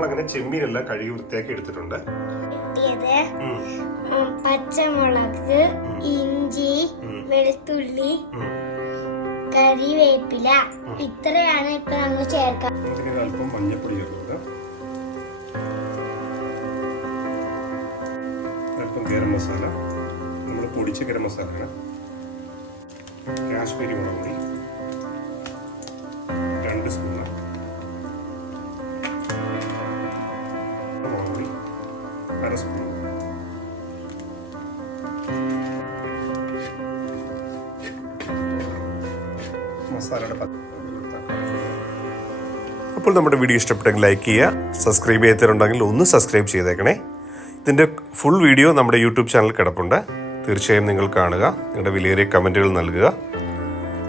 നമ്മളങ്ങനെ ചെമ്മീനെല്ലാം കഴുകി വൃത്തിയാക്കി എടുത്തിട്ടുണ്ട്. പച്ചമുളക്, ഇഞ്ചി, വെളുത്തുള്ളി, കറിവേപ്പില, ഇത്രയാണ് ഇപ്പൊ നമ്മൾ ചേർക്കാം. അല്പം മഞ്ഞപ്പൊടി ചേർക്കുക, അല്പം ഗരം മസാല, നമ്മൾ പൊടിച്ച ഗരം മസാലയാണ്, കാശ്മീരി മുളക് പൊടി 2 സ്പൂൺ, മുളക് പൊടി 1/2 സ്പൂൺ, മസാലയുടെ. അപ്പോൾ നമ്മുടെ വീഡിയോ ഇഷ്ടപ്പെട്ടെങ്കിൽ ലൈക്ക് ചെയ്യുക, സബ്സ്ക്രൈബ് ചെയ്യാത്തവരുണ്ടെങ്കിൽ ഒന്ന് സബ്സ്ക്രൈബ് ചെയ്തേക്കണേ. ഇതിൻ്റെ ഫുൾ വീഡിയോ നമ്മുടെ യൂട്യൂബ് ചാനൽ കിടപ്പുണ്ട്, തീർച്ചയായും നിങ്ങൾ കാണുക, നിങ്ങളുടെ വിലയേറിയ കമൻറ്റുകൾ നൽകുക.